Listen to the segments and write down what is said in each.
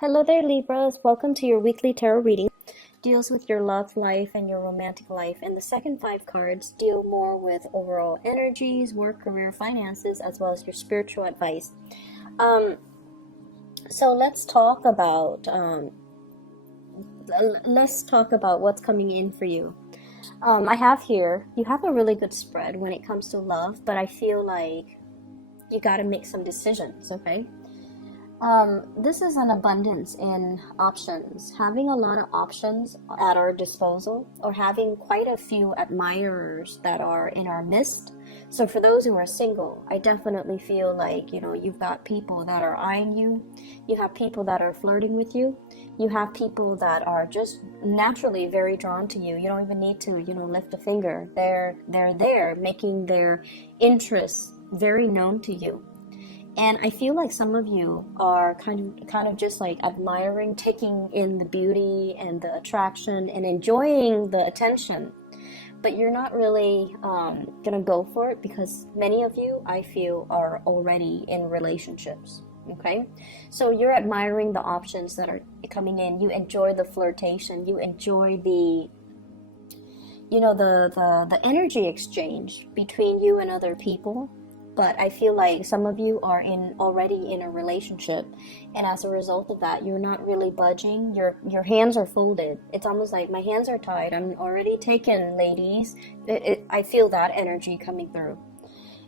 Hello there, Libras. Welcome to your weekly tarot reading. Deals with your love life and your romantic life. And the second five cards deal more with overall energies, work, career, finances, as well as your spiritual advice. Um, so let's talk about what's coming in for you. I have here, you have a really good spread when it comes to love, but I feel like you got to make some decisions, okay? This is an abundance in options. Having a lot of options at our disposal, or having quite a few admirers that are in our midst. So for those who are single, I definitely feel like, you've got people that are eyeing you. You have people that are flirting with you. You have people that are just naturally very drawn to you. You don't even need to, lift a finger. They're there making their interests very known to you. And I feel like some of you are kind of just like admiring, taking in the beauty and the attraction and enjoying the attention. But you're not really gonna go for it because many of you, I feel, are already in relationships. Okay, so you're admiring the options that are coming in. You enjoy the flirtation. You enjoy the the energy exchange between you and other people. But I feel like some of you are already in a relationship, and as a result of that, you're not really budging. Your hands are folded. It's almost like my hands are tied. I'm already taken, ladies. I feel that energy coming through.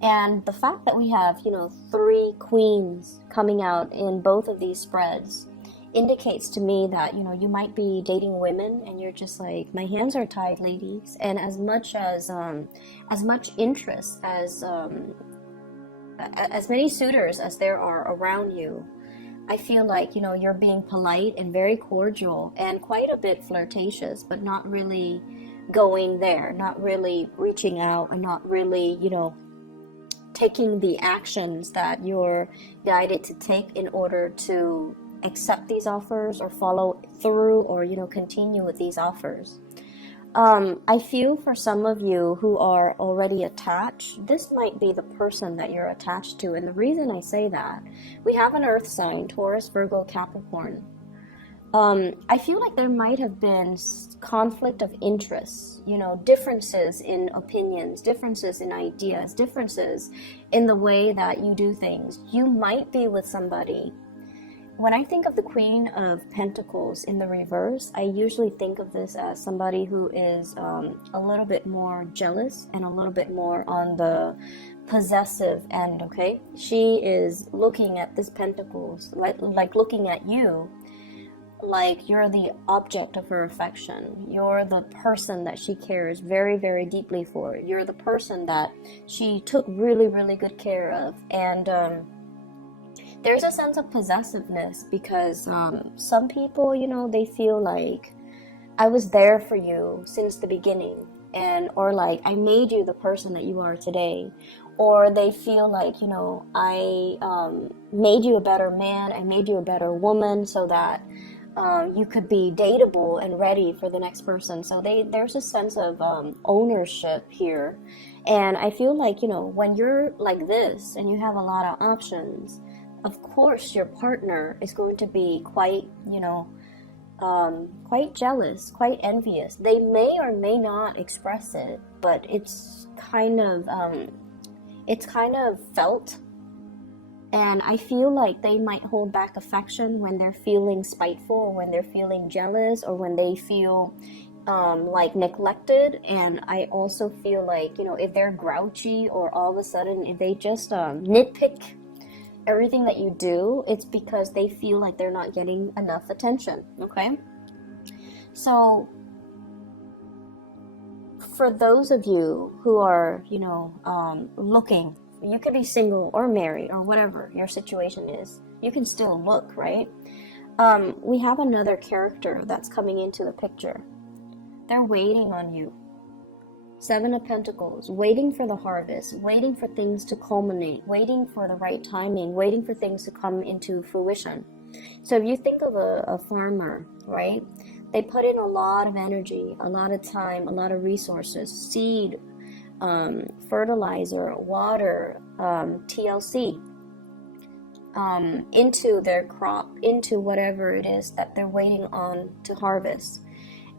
And the fact that we have, three queens coming out in both of these spreads indicates to me that, you might be dating women and you're just like, my hands are tied, ladies. And as much interest as many suitors as there are around you, I feel like, you're being polite and very cordial and quite a bit flirtatious, but not really going there, not really reaching out, and not really, taking the actions that you're guided to take in order to accept these offers or follow through or, continue with these offers. I feel for some of you who are already attached, this might be the person that you're attached to. And the reason I say that, we have an earth sign, Taurus, Virgo, Capricorn. I feel like there might have been conflict of interests, differences in opinions, differences in ideas, differences in the way that you do things. You might be with somebody. When I think of the Queen of Pentacles in the reverse, I usually think of this as somebody who is a little bit more jealous and a little bit more on the possessive end, okay? She is looking at this Pentacles, like looking at you, like you're the object of her affection. You're the person that she cares very, very deeply for. You're the person that she took really, really good care of. And there's a sense of possessiveness because some people, they feel like I was there for you since the beginning, or like I made you the person that you are today, or they feel like, I made you a better man, I made you a better woman so that you could be dateable and ready for the next person. So there's a sense of ownership here. And I feel like, when you're like this and you have a lot of options, of course your partner is going to be quite, quite jealous, quite envious. They may or may not express it, but it's kind of felt. And I feel like they might hold back affection when they're feeling spiteful, or when they're feeling jealous, or when they feel like neglected. And I also feel like, if they're grouchy, or all of a sudden if they just nitpick everything that you do, it's because they feel like they're not getting enough attention, okay? So for those of you who are, looking, you could be single or married or whatever your situation is, you can still look, right? We have another character that's coming into the picture. They're waiting on you. Seven of Pentacles, waiting for the harvest, waiting for things to culminate, waiting for the right timing, waiting for things to come into fruition. So if you think of a farmer, right? They put in a lot of energy, a lot of time, a lot of resources, seed, fertilizer, water, TLC, into their crop, into whatever it is that they're waiting on to harvest.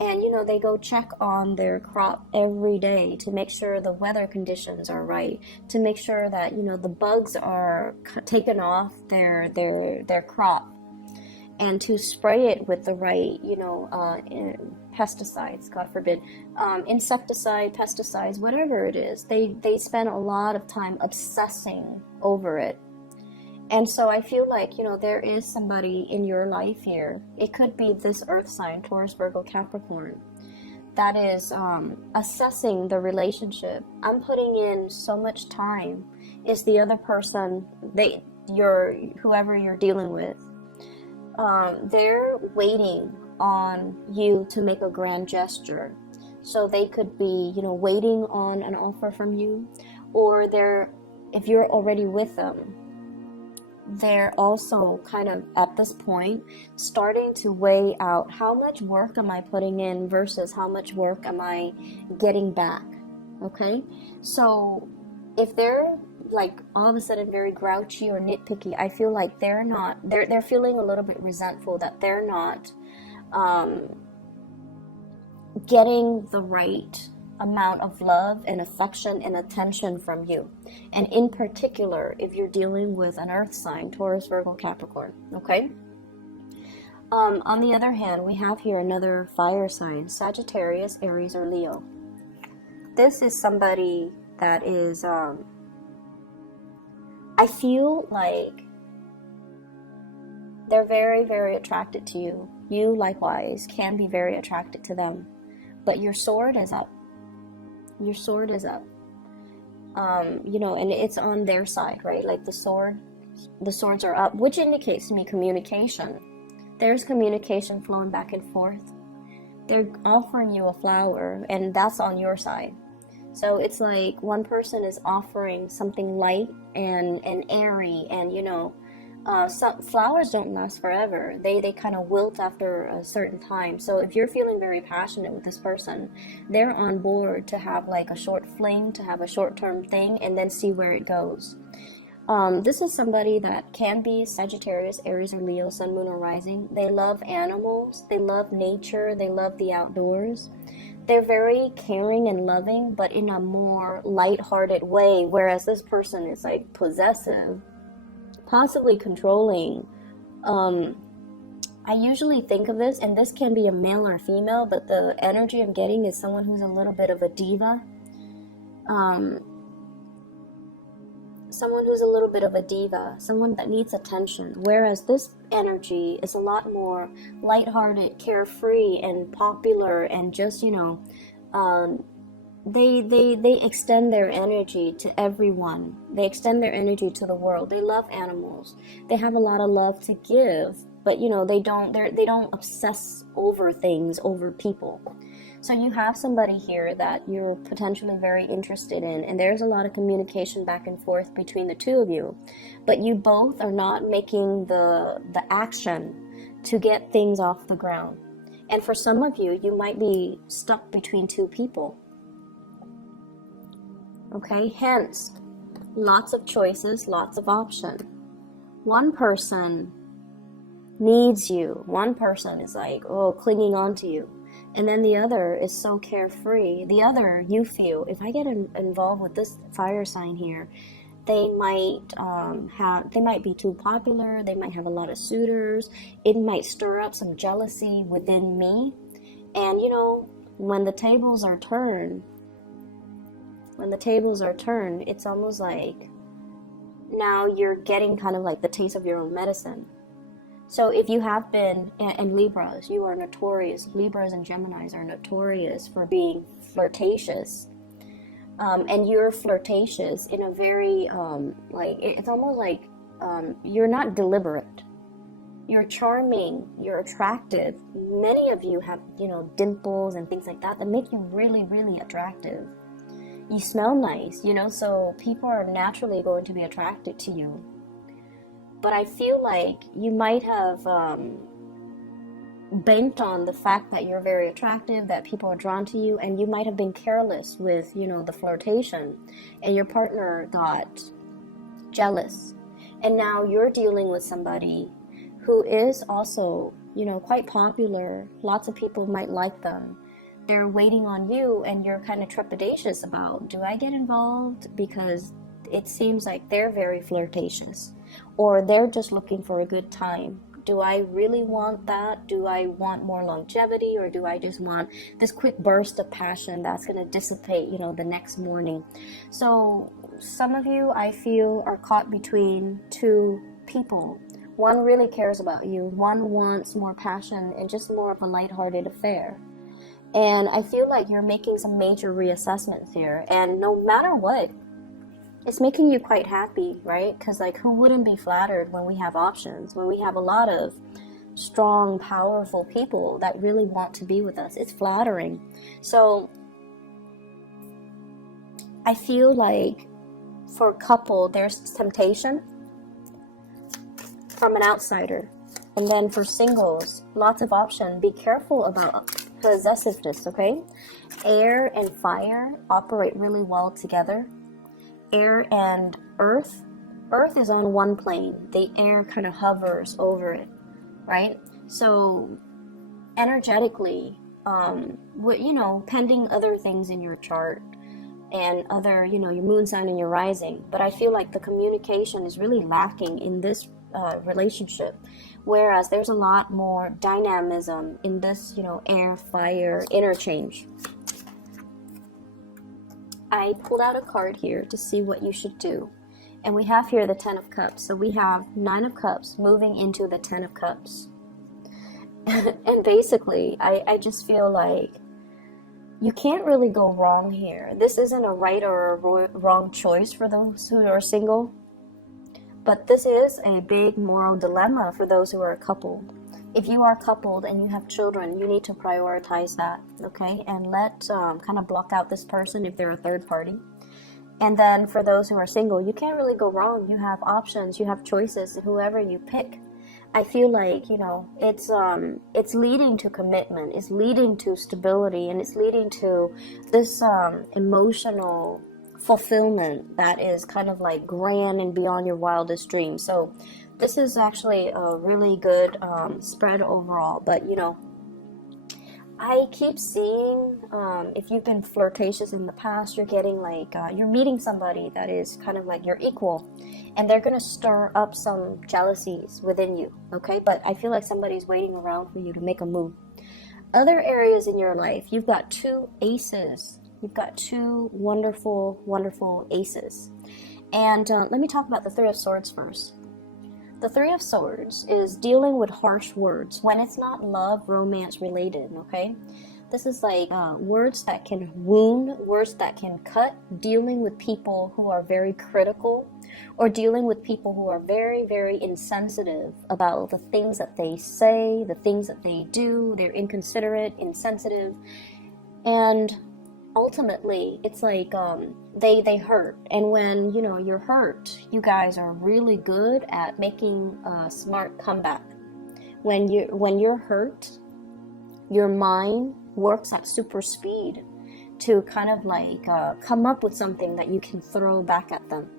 And, you know, they go check on their crop every day to make sure the weather conditions are right, to make sure that, you know, the bugs are taken off their crop, and to spray it with the right, you know, pesticides, God forbid, insecticide, pesticides, whatever it is. They spend a lot of time obsessing over it. And so I feel like, you know, there is somebody in your life here. It could be this earth sign, Taurus, Virgo, Capricorn, that is assessing the relationship. I'm putting in so much time. Is the other person, whoever you're dealing with, they're waiting on you to make a grand gesture. So they could be, you know, waiting on an offer from you, or if you're already with them, they're also kind of at this point starting to weigh out, how much work am I putting in versus how much work am I getting back. Okay, so if they're like all of a sudden very grouchy or nitpicky, I feel like they're feeling a little bit resentful that they're not getting the right amount of love and affection and attention from you. And in particular, if you're dealing with an earth sign, Taurus, Virgo, Capricorn. Okay, on the other hand, we have here another fire sign, Sagittarius, Aries, or Leo. This is somebody that is I feel like they're very, very attracted to you. You likewise can be very attracted to them, but your sword is up. Your sword is up. You know, and it's on their side, right? Like the swords are up, which indicates to me communication. There's communication flowing back and forth. They're offering you a flower, and that's on your side. So it's like one person is offering something light and airy, and, you know, some flowers don't last forever. They kind of wilt after a certain time. So if you're feeling very passionate with this person, they're on board to have like a short fling, to have a short-term thing, and then see where it goes. This is somebody that can be Sagittarius, Aries, or Leo, Sun, Moon, or Rising. They love animals. They love nature. They love the outdoors. They're very caring and loving, but in a more light-hearted way, whereas this person is like possessive, possibly controlling. I usually think of this, and this can be a male or female, but the energy I'm getting is someone who's a little bit of a diva. Someone who's a little bit of a diva, someone that needs attention, whereas this energy is a lot more lighthearted, carefree, and popular, and just, you know, they extend their energy to everyone. They extend their energy to the world. They love animals. They have a lot of love to give, but, you know, they don't obsess over things, over people. So you have somebody here that you're potentially very interested in, and there's a lot of communication back and forth between the two of you, but you both are not making the action to get things off the ground. And for some of you, you might be stuck between two people. Okay, hence, lots of choices, lots of options. One person needs you. One person is like, oh, clinging on to you. And then the other is so carefree. The other, you feel, if I get involved with this fire sign here, they might be too popular. They might have a lot of suitors. It might stir up some jealousy within me. And, you know, when the tables are turned, it's almost like now you're getting kind of like the taste of your own medicine. So if you have been, and Libras, you are notorious, Libras and Geminis are notorious for being flirtatious. And you're flirtatious in a very, it's almost like you're not deliberate. You're charming, you're attractive. Many of you have, you know, dimples and things like that make you really, really attractive. You smell nice, you know, so people are naturally going to be attracted to you. But I feel like you might have banked on the fact that you're very attractive, that people are drawn to you, and you might have been careless with, you know, the flirtation, and your partner got jealous. And now you're dealing with somebody who is also, you know, quite popular. Lots of people might like them. They're waiting on you, and you're kind of trepidatious about, do I get involved? Because it seems like they're very flirtatious, or they're just looking for a good time. Do I really want that? Do I want more longevity, or do I just want this quick burst of passion that's going to dissipate, you know, the next morning? So some of you, I feel, are caught between two people. One really cares about you. One wants more passion and just more of a lighthearted affair. And I feel like you're making some major reassessments here. And no matter what, it's making you quite happy, right? Because, like, who wouldn't be flattered when we have options, when we have a lot of strong, powerful people that really want to be with us? It's flattering. So I feel like for a couple, there's temptation from an outsider. And then for singles, lots of option. Be careful about possessiveness, okay? Air and fire operate really well together. Air and earth is on one plane. The air kind of hovers over it, right? So energetically, you know, pending other things in your chart and other, you know, your moon sign and your rising, but I feel like the communication is really lacking in this relationship, whereas there's a lot more dynamism in this, you know, air fire interchange. I pulled out a card here to see what you should do, and we have here the 10 of Cups. So we have 9 of Cups moving into the 10 of Cups. And basically I just feel like you can't really go wrong here. This isn't a right or a wrong choice for those who are single, but this is a big moral dilemma for those who are coupled. If you are coupled and you have children, you need to prioritize that, okay? And let kind of block out this person if they're a third party. And then for those who are single, you can't really go wrong. You have options, you have choices, whoever you pick. I feel like, you know, it's leading to commitment, it's leading to stability, and it's leading to this emotional fulfillment that is kind of like grand and beyond your wildest dreams. So this is actually a really good spread overall. But, you know, I keep seeing if you've been flirtatious in the past, you're getting like, you're meeting somebody that is kind of like your equal, and they're going to stir up some jealousies within you, okay? But I feel like somebody's waiting around for you to make a move. Other areas in your life, you've got 2 aces. You've got 2 wonderful, wonderful aces. And let me talk about the 3 of Swords first. The 3 of Swords is dealing with harsh words when it's not love, romance related, okay? This is like words that can wound, words that can cut, dealing with people who are very critical, or dealing with people who are very, very insensitive about the things that they say, the things that they do. They're inconsiderate, insensitive, and ultimately it's like they hurt. And when, you know, you're hurt, you guys are really good at making a smart comeback. When you're hurt, your mind works at super speed to kind of like come up with something that you can throw back at them.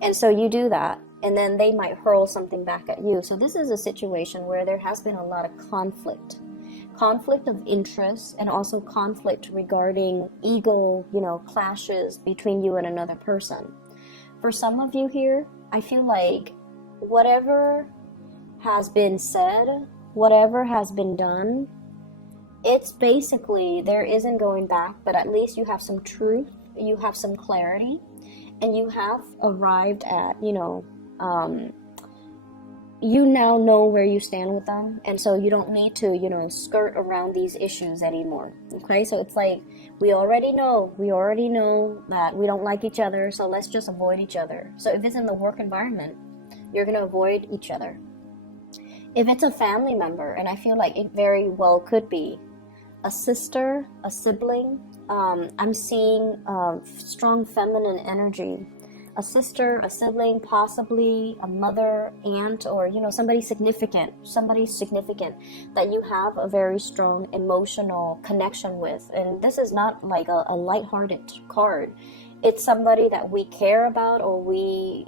And so you do that, and then they might hurl something back at you. So this is a situation where there has been a lot of conflict of interest, and also conflict regarding ego, you know, clashes between you and another person. For some of you here, I feel like whatever has been said, whatever has been done, it's basically, there isn't going back, but at least you have some truth, you have some clarity, and you have arrived at, you know, you now know where you stand with them, and so you don't need to, you know, skirt around these issues anymore, okay? So it's like, we already know that we don't like each other, so let's just avoid each other. So if it's in the work environment, you're going to avoid each other. If it's a family member, and I feel like it very well could be a sister, a sibling, I'm seeing strong feminine energy. A sister, a sibling, possibly a mother, aunt, or, you know, somebody significant that you have a very strong emotional connection with. And this is not like a lighthearted card. It's somebody that we care about, or we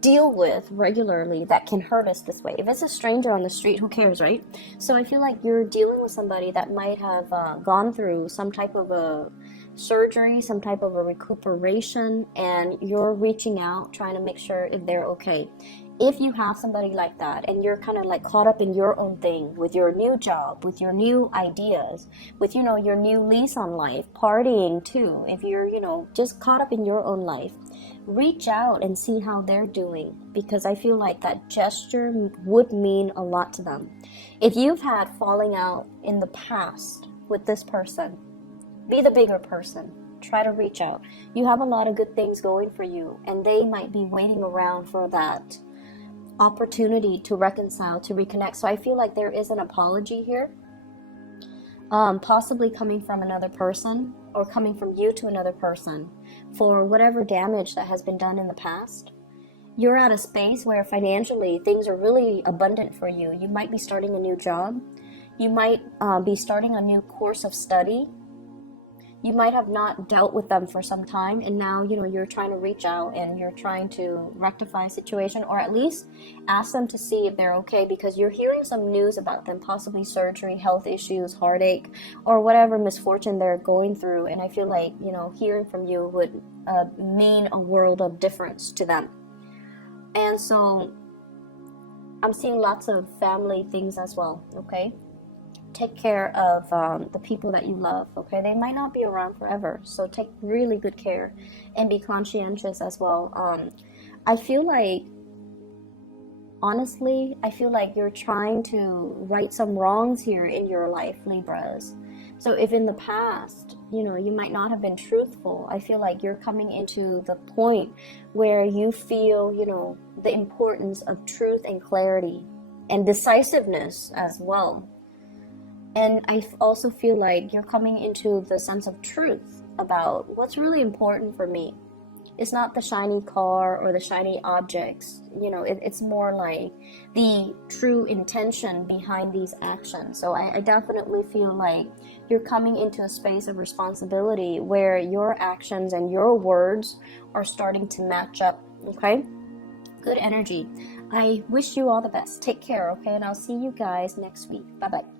deal with regularly that can hurt us this way. If it's a stranger on the street, who cares, right? So I feel like you're dealing with somebody that might have gone through some type of a surgery, some type of a recuperation, and you're reaching out trying to make sure if they're okay. If you have somebody like that and you're kind of like caught up in your own thing with your new job, with your new ideas, with, you know, your new lease on life, partying too, if you're, you know, just caught up in your own life, reach out and see how they're doing, because I feel like that gesture would mean a lot to them. If you've had falling out in the past with this person, be the bigger person. Try to reach out. You have a lot of good things going for you, and they might be waiting around for that opportunity to reconcile, to reconnect. So I feel like there is an apology here, possibly coming from another person or coming from you to another person for whatever damage that has been done in the past. You're at a space where financially things are really abundant for you. You might be starting a new job. You might be starting a new course of study. You might have not dealt with them for some time, and now, you know, you're trying to reach out and you're trying to rectify a situation, or at least ask them to see if they're okay, because you're hearing some news about them, possibly surgery, health issues, heartache, or whatever misfortune they're going through. And I feel like, you know, hearing from you would mean a world of difference to them. And so I'm seeing lots of family things as well, okay? Take care of the people that you love, okay? They might not be around forever, so take really good care and be conscientious as well. I feel like, honestly, I feel like you're trying to right some wrongs here in your life, Libras. So if in the past, you know, you might not have been truthful, I feel like you're coming into the point where you feel, you know, the importance of truth and clarity and decisiveness as well. And I also feel like you're coming into the sense of truth about what's really important for me. It's not the shiny car or the shiny objects. You know, it's more like the true intention behind these actions. So I definitely feel like you're coming into a space of responsibility where your actions and your words are starting to match up, okay? Good energy. I wish you all the best. Take care, okay? And I'll see you guys next week. Bye-bye.